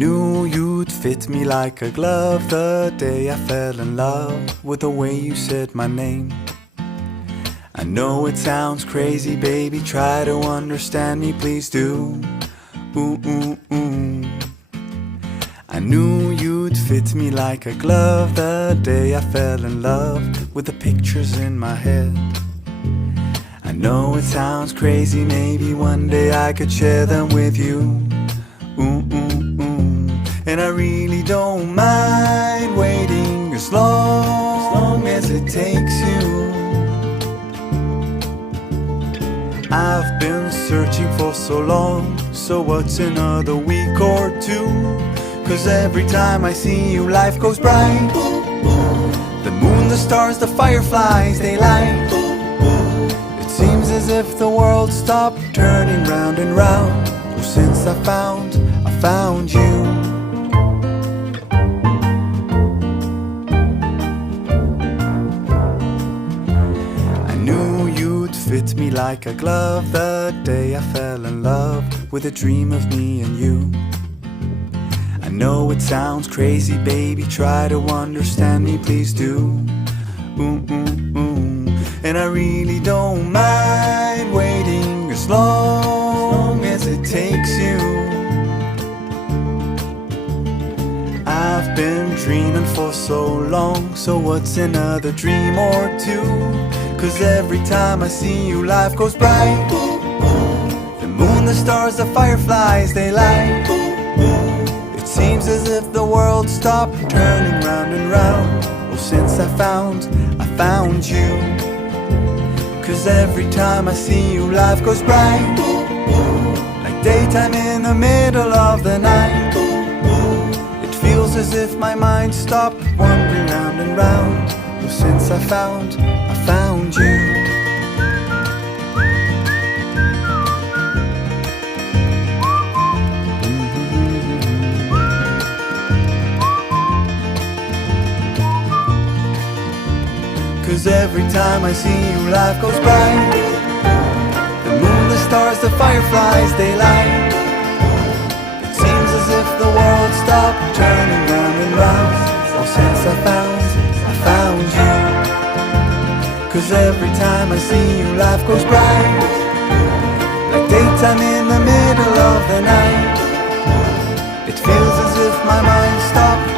knew you'd fit me like a glove the day I fell in love with the way you said my name. I know it sounds crazy, baby, try to understand me, please do. Ooh, ooh, ooh. I knew you'd fit me like a glove the day I fell in love with the pictures in my head. I know it sounds crazy, maybe one day I could share them with you. Ooh, ooh, ooh. And I really don't mind waiting as long as it takes you. I've been searching for so long, so what's another week or two? 'Cause every time I see you, life goes bright. The moon, the stars, the fireflies, they light. It seems as if the world stopped turning round and round. Oh, since I found you. I knew you'd fit me like a glove the day I fell in love with a dream of me and you. I know it sounds crazy, baby, try to understand me, please do. Ooh, ooh, ooh. And I really don't mind waiting as long as it takes you. I've been dreaming for so long, so what's another dream or two? 'Cause every time I see you, life goes bright. The moon, the stars, the fireflies, they light. It seems as if the world stopped turning round and round. Oh, since I found you. 'Cause every time I see you, life goes bright. Like daytime in the middle of the night. It feels as if my mind stopped wandering round and round. Oh, since I found you. 'Cause every time I see you, life goes bright. The moon, the stars, the fireflies, they light. It seems as if the world stopped turning round and round. Oh, since I found you. 'Cause every time I see you, life goes bright. Like daytime in the middle of the night. It feels as if my mind stopped